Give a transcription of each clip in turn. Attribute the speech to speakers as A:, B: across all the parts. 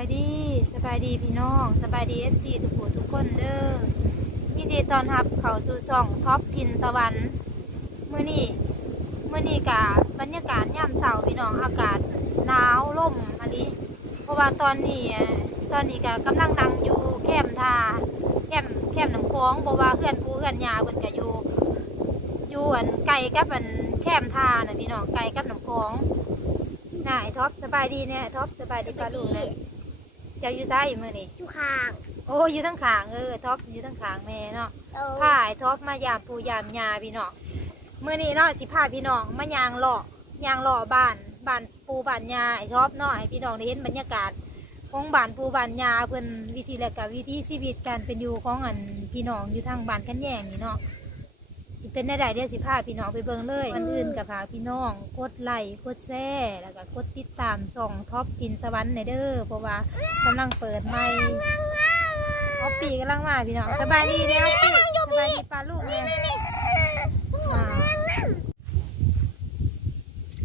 A: ายดีสบายดีพี่น้องสบายดีเอฟซีทุกผู้ทุกคนเด้อยินดีตอนรับเขาสู่ช่องท็อปทินสวรรค์เมื่อนี้เมื่อนี้กะบรรยากาศย่ำเสาพี่น้องอากาศหนาวลมอันนี้เพราะว่าตอนนี้ตอนนี้กะกำลังนั่งอยู่แคมทาแคมแคมน้ำคลองเพราะว่าเพื่อนผู้เพื่อนยาเพิ่นก็อยู่อยู่อันไกลกับอันแคมทาน่ะพี่น้องไกลกับน้ำคลองนาไอ้ท็อปสบายดีเนี่ยท็อปสบายดีปลาลูกเลย เจ้าอยู่ไสมือนี่
B: ทุกข้าง
A: โอ้อยู่ทั้งขางเออท็อปอยู่ทั้งขางแม่เนาะ
B: เรา
A: พาไอ้ท็อปมายามปูยามยาพี่น้องมือนี้เนาะสิพาพี่น้องมายางเลาะยางเลาะบ้านบ้านปูบ้านยาไอ้ท็อปเนาะให้พี่น้องได้เห็นบรรยากาศของบ้านปูบ้านยาเพิ่นวิธีและกับวิธีชีวิตการเป็นอยู่ของอันพี่น้องอยู่ทางบ้านกันแย่งนี่เนาะ สิเป็นได้ใดเดี๋ยวสิพาพี่น้องไปเบิ่งเลยอันอื่นกับพาพี่น้องกดไลค์กดแชร์แล้วก็กดติดตามส่องท็อปจินสวรรค์ในเด้อเพราะว่ากำลังเปิดใหม่เอาปีกำลังมาพี่น้องสบายดีเด้อปีสบายดีปลาลูกเนี่ย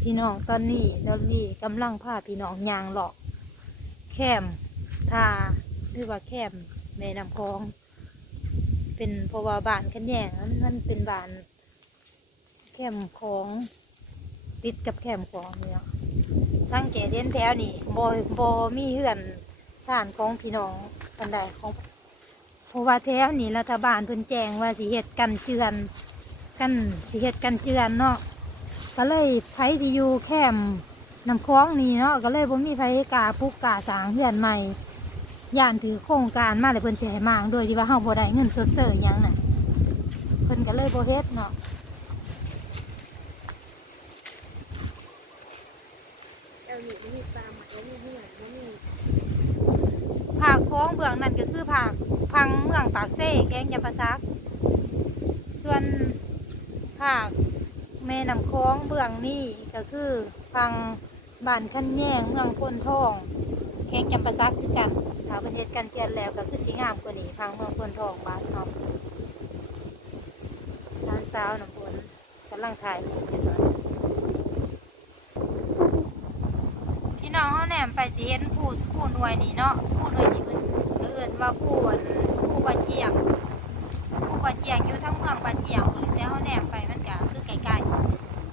A: พี่น้องตอนนี้ดอลลี่กำลังพาพี่น้องยางหลอก แคมทาหรือว่าแคมแม่น้ำคลอง เป็นเพราะว่าบ้านขันแยงมันมันเป็นบ้านแคมของติดกับแคมของเนี่ยสังเกตเห็นแถวนี่บอบอมีเหือนสานของพี่น้องกันใดของเพราะว่าแถวนี้รัฐบาลเพิ่นแจ้งว่าสิเฮ็ดกันเจือน กันสิเฮ็ดกันเจือนเนาะก็เลยไผที่อยู่แคมน้ำคลองนี่เนาะก็เลยบ่มีไผกาปลูกกาสางเฮือนใหม่ ย่านถือโครงการมาเลยเพิ่นสิให้มางโดยที่ว่าเฮาบ่ได้เงินสดเสยหยังน่ะเพิ่นก็เลยบ่เฮ็ดเนาะ
B: เราหนีไม่มีปลาหมายไม่มีเหมือนไม่มี
A: ภาคคลองเบื้องนั่นก็คือภาคพังเมืองปากเซ่แกงยำปาซัก ส่วนภาคแม่น้ำโคลองเบื้องนี่ก็คือพังบ้านขั้นแย่งเมืองพนทอง แข้งจำปาซักคือกันถ้าประเทศกันเตียนแล้วก็คือสีงามกว่านี้พังเมืองพนทองบ้านเขาร้านสาวน้ำพนกำลังถ่ายรูปอยู่เนาะพี่น้องเขาแหนมไปสิเห็นผู้ผู้หน่วยนี่เนาะผู้หน่วยนี่เพิ่นเอิ้นว่าผู้อันผู้บาเจียงผู้บาเจียงอยู่ทั้งเมืองบาเจียงเลยแต่เขาแหนมไปมันก็คือไกล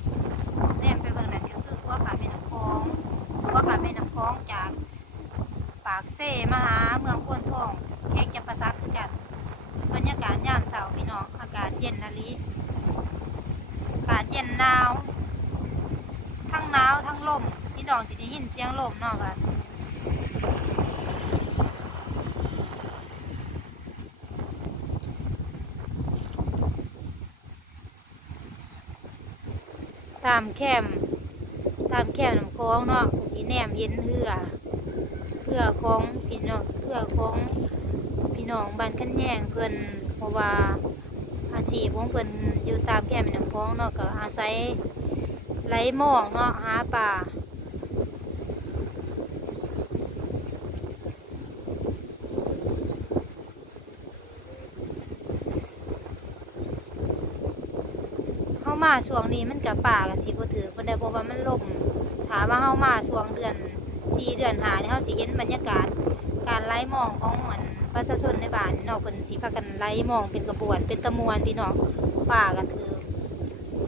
A: ๆแหนมไปเบิ่งนั่นก็คือขัวขาแม่น้ำคลองขัวขาแม่น้ำคลองจากปากเซ่มาหาเมืองพนทองแขกจะประซักคือกัน บรรยากาศยามเสาร์พี่น้องอากาศเย็นนาลีอากาศเย็นหนาว ทั้งหนาวทั้งลมพี่น้องสิได้ยินเสียงลมเนาะค่ะตามแคมตามแคมน้ำคลองเนาะสีแนมเห็นเรือ รือของพี่น้องเรือของพี่น้องบ้านขั้นแยงเพิ่นเพราะว่าอาชีพของเพิ่นอยู่ตามแคมป์น้ำคลองเนาะก็อาศัยไหลหมองเนาะหาปลาเข้ามาช่วงนี้มันกับป่ากับสีบ่ถือคนใดเพราะว่ามันลมถามว่าเข้ามาช่วงเดือน สี่เดือนหาเนี่ยเขาสิเห็นบรรยากาศ การไล่มองของเหมือนประชาชนในบ้านนี่เนาะเพิ่นสิพากันไล่มองเป็นกระบวนเป็นตะมวนพี่น้องป่าก็ถือ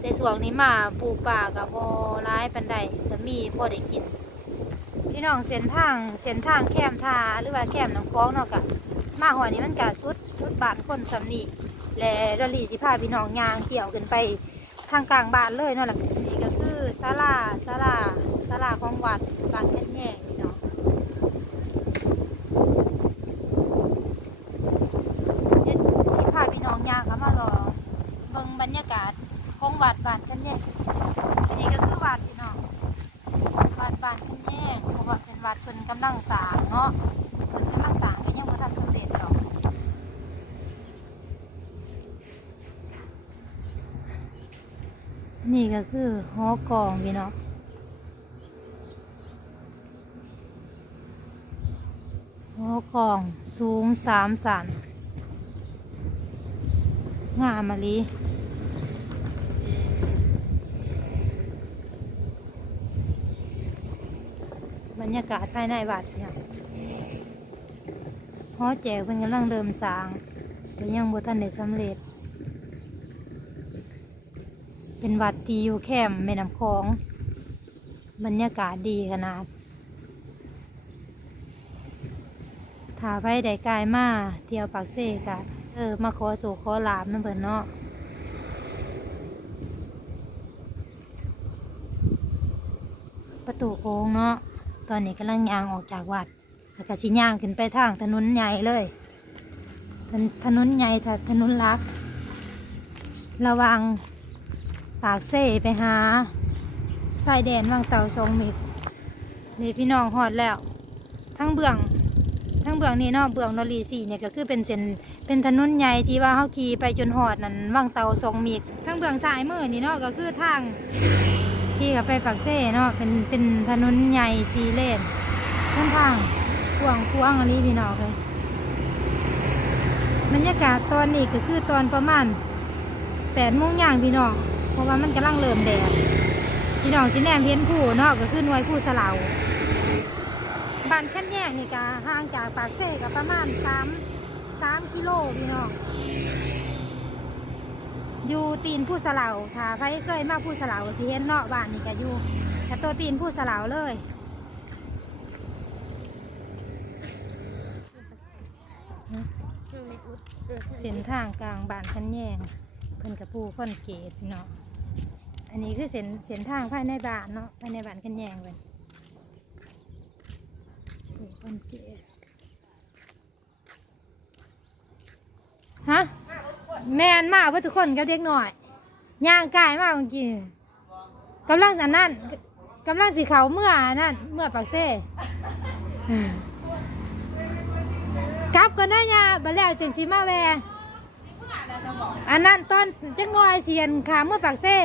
A: แต่ช่วงนี้มาปลูกป่ากับบ่ร้ายปานใดก็มีพอได้กิน พี่น้องเส้นทางเส้นทางแคมทาหรือว่าแคมน้ำคลองเนาะก็มาหัวนี้มันก็สุดสุดบ้านคนสำนีและดอลลี่สิพาพี่น้องยางเกี่ยวกันไปทางกลางบ้านเลยเนาะแหละนี่ก็คือศาลาศาลา ศาลาของวัดบ้านแค่แย่งนี่เนาะเดี๋ยวสิพาพี่น้องย่างเข้ามารอเบิ่งบรรยากาศของวัดบ้านแค่แย่งอันนี้ก็คือวัดพี่น้องวัดบ้านแค่แย่งเพราะว่าเป็นวัดเพิ่นกำลังสร้างเนาะเพิ่นกำลังสร้างก็ยังบ่ทันสำเร็จดอกนี่ก็คือหอกองพี่เนาะ หอกองสูงสามสันงามมะลีบรรยากาศภายในวัดเนี่ยอแจกเพิ่นกำลังเริ่มสร้าง แต่ยังบ่ทันได้สำเร็จ เป็นวัดที่อยู่แคมป์แม่น้ำคลอง บรรยากาศดีขนาด ถ้าไปได้กายมาเที่ยวปากเซกะเออ มาขอสู่ขอลาบนั่นเพิ่นเนาะประตูโค้งเนาะตอนนี้กำลังย่างออกจากวัดแล้วก็สิย่างขึ้นไปทางถนนใหญ่เลยถนถนนใหญ่ถถนนลัก ระวังปากเซ่ไปหาสายแดนวังเต่าทรงมิกนี่พี่น้องหอดแล้ว ทั้งเบื้อง ทั้งเบื้องนี่เนาะเบื้องนอรีสี่เนี่ยก็คือเป็นเส้นเป็นถนนใหญ่ที่ว่าเขาขี่ไปจนหอดนั่นวังเตาทรงมิกทั้งเบื้องซ้ายมือนี่เนาะก็คือทางที่กับไปปากเซ่เนาะเป็นเป็นถนนใหญ่สีเลนเส้นทางกว้างกว้างอะไรพี่น้องเลยบรรยากาศตอนนี้ก็คือตอนประมาณแปดโมงย่างพี่น้องเพราะว่ามันกำลังเริ่มแดดพี่น้องสิแนมเห็นผู้เนาะก็คือหน่วยผู้สลาว บ้านขั้นแยกนี่ก็ห่างจากปากเซ่ก็ประมาณสามสามกิโลพี่น้องอยู่ตีนผู้สลาวถ้าใครเคยมาผู้สลาวสิเห็นเนาะบ้านนี่ก็อยู่แต่ตัวตีนผู้สลาวเลย
B: เส้
A: นทางกลางบ้านขั้นแยงเพิ่นกับผู้ค่อนเกตเนาะอันนี้คือเส้นเส้นทางภายในบ้านเนาะภายในบ้านขั้นแยงเลย คนเกตฮะ แม่นมากเพื่อทุกคนกับเด็กหน่อยย่างกายมากเมื่อกี้กำลังอันนั่นกำลังสีเขาเมื่ออันนั่นเมื่อปากเซ่กลับกันนะยาบัดแล้วจังสีมาแวอันนั้นตอนจังน้อยเสียนขาเมื่อปากเซ่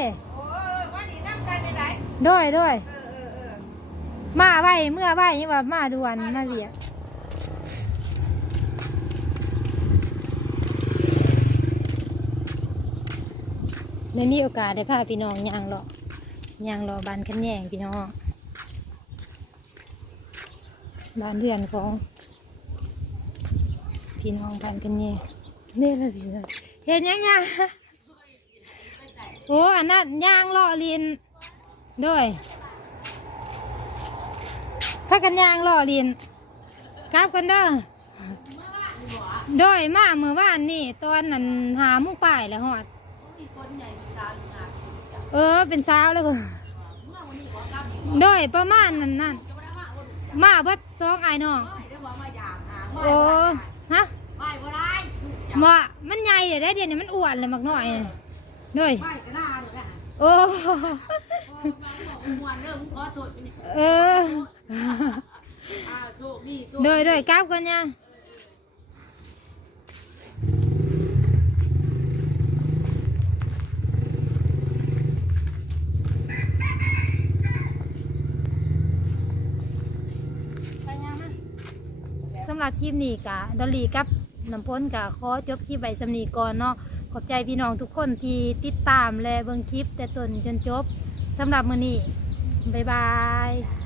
A: โด้วยด้วย มาไว้เมื่อไว้ยังว่ามาด่วนมาเรียกไม่มีโอกาสได้พาพี่น้องย่างเลาะย่างเลาะบ้านขันแยงพี่น้องบานเรือนของพี่น้องบานขันแยงนี่ละพี่น้องเห็นยังไงโอ้อันนั้นย่างเลาะลินด้วย พากันย่างเลาะลินกลับกันเด้อโดยมาเมื่อวานนี่ตอนนั้นหาหมุกป่ายแล้วหอด เออเป็นเช้าแล้วบ่โดยประมาณนั้นนั่นมาเบิดสองไอ้น้องโอ้ฮะว่ามันใหญ่เดี๋ยวได้เดี๋ยวนี้มันอ้วนเลยมักน้อยน่ะโดยโอ้เออ โดยโดยกลับกันเนี่ยสำหรับคลิปนี้กะดอลลี่กับน้ำพ้นกะขอจบคลิปไว้สำนีก่อนเนาะขอบใจพี่น้องทุกคนที่ติดตามและเบิ่งคลิป แต่ตนจนจบสำหรับมื้อนี้บ๊ายบาย